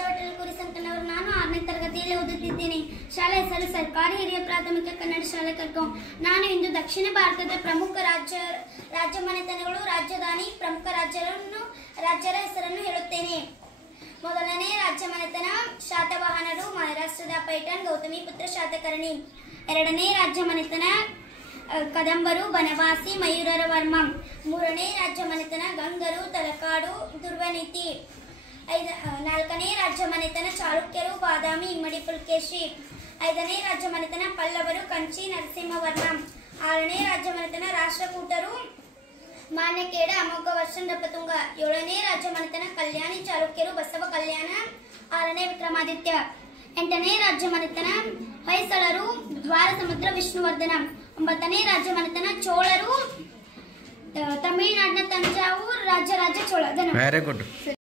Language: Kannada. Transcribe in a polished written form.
ಹರ್ಷವರ್ಧನ್ ಕುರಿ ಸಂಕನವರು. ನಾನು 6ನೇ ತರಗತಿಯಲ್ಲಿ ಓದುತ್ತಿದ್ದೇನೆ. ಶಾಲೆ ಹೆಸರು ಸರ್ಕಾರಿ ಹಿರಿಯ ಪ್ರಾಥಮಿಕ ಕನ್ನಡ ಶಾಲೆ ಕರ್ಕಂ. ನಾನು ಇಂದು ದಕ್ಷಿಣ ಭಾರತದ ಪ್ರಮುಖ ರಾಜ್ಯ ಮನೆತನಗಳು, ರಾಜಧಾನಿ, ಪ್ರಮುಖ ರಾಜ್ಯರ ಹೆಸರನ್ನು ಹೇಳುತ್ತೇನೆ. ಮೊದಲನೇ ರಾಜ್ಯ ಮನೆತನ ಶಾತವಾಹನರು, ಮಹಾರಾಷ್ಟ್ರದ ಪೈಠಾನ್, ಗೌತಮಿಪುತ್ರ ಶಾತಕರ್ಣಿ. ಎರಡನೇ ರಾಜ್ಯ ಮನೆತನ ಕದಂಬರು, ಬನವಾಸಿ, ಮಯೂರರ ವರ್ಮ. ಮೂರನೇ ರಾಜ್ಯ ಮನೆತನ ಗಂಗರು, ತಲಕಾಡು, ದುರ್ವನೀತಿ. ನಾಲ್ಕನೇ ರಾಜ್ಯ ಮನೆತನ ಚಾಲುಕ್ಯರು, ಬಾದಾಮಿ, ಇಮ್ಮಡಿ, ಪುಲ್ಕೇಶಿ. ಐದನೇ ರಾಜ್ಯ ಮನೆತನ ಪಲ್ಲವರು, ಕಂಚಿ, ನರಸಿಂಹವರ್ಮ. ಆರನೇ ರಾಜ್ಯ ಮನೆತನ ರಾಷ್ಟ್ರಕೂಟರು, ಮಾನ್ಯಕೇಡ, ಅಮೋಘ ವರ್ಷ, ನೃಪತುಂಗ. ಏಳನೇ ರಾಜ್ಯ ಮನೆತನ ಕಲ್ಯಾಣಿ, ಚಾಲುಕ್ಯರು, ಬಸವ ಕಲ್ಯಾಣ, 6ನೇ ವಿಕ್ರಮಾದಿತ್ಯ. ಎಂಟನೇ ರಾಜ್ಯ ಮನೆತನ ಹೊಯ್ಸಳರು, ದ್ವಾರ ಸಮುದ್ರ, ವಿಷ್ಣುವರ್ಧನ. 9ನೇ ರಾಜ್ಯ ಮನೆತನ ಚೋಳರು, ತಮಿಳುನಾಡಿನ ತಂಜಾವೂರು, ರಾಜ ಚೋಳ. ಧನ್ಯವಾದ.